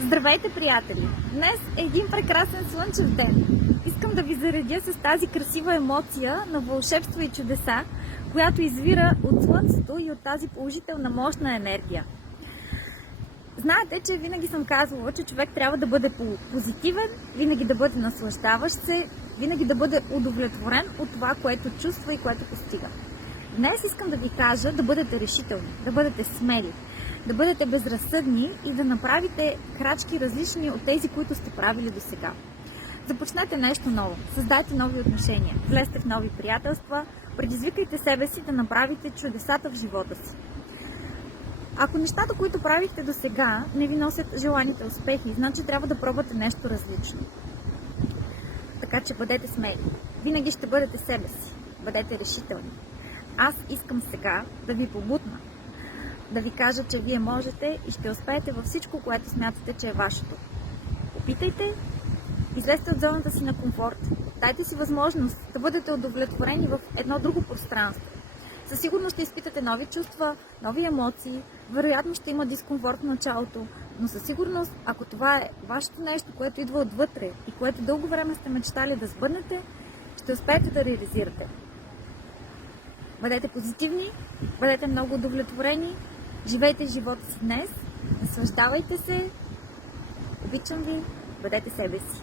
Здравейте, приятели! Днес е един прекрасен слънчев ден. Искам да ви заредя с тази красива емоция на вълшебство и чудеса, която извира от слънцето и от тази положителна, мощна енергия. Знаете, че винаги съм казвала, че човек трябва да бъде позитивен, винаги да бъде наслаждаващ се, винаги да бъде удовлетворен от това, което чувства и което постига. Днес искам да ви кажа да бъдете решителни, да бъдете смели, да бъдете безразсъдни и да направите крачки различни от тези, които сте правили до сега. Започнете нещо ново, създайте нови отношения, влезте в нови приятелства, предизвикайте себе си да направите чудесата в живота си. Ако нещата, които правихте до сега, не ви носят желаните успехи, значи трябва да пробвате нещо различно. Така че бъдете смели. Винаги ще бъдете себе си. Бъдете решителни. Аз искам сега да ви побутна, да ви кажа, че вие можете и ще успеете във всичко, което смятате, че е вашето. Опитайте, излезте от зоната си на комфорт, дайте си възможност да бъдете удовлетворени в едно друго пространство. Със сигурност ще изпитате нови чувства, нови емоции, вероятно ще има дискомфорт в началото, но със сигурност, ако това е вашето нещо, което идва отвътре и което дълго време сте мечтали да сбъднете, ще успеете да реализирате. Бъдете позитивни, бъдете много удовлетворени, живейте живота си днес, наслаждавайте се, обичам ви, бъдете себе си.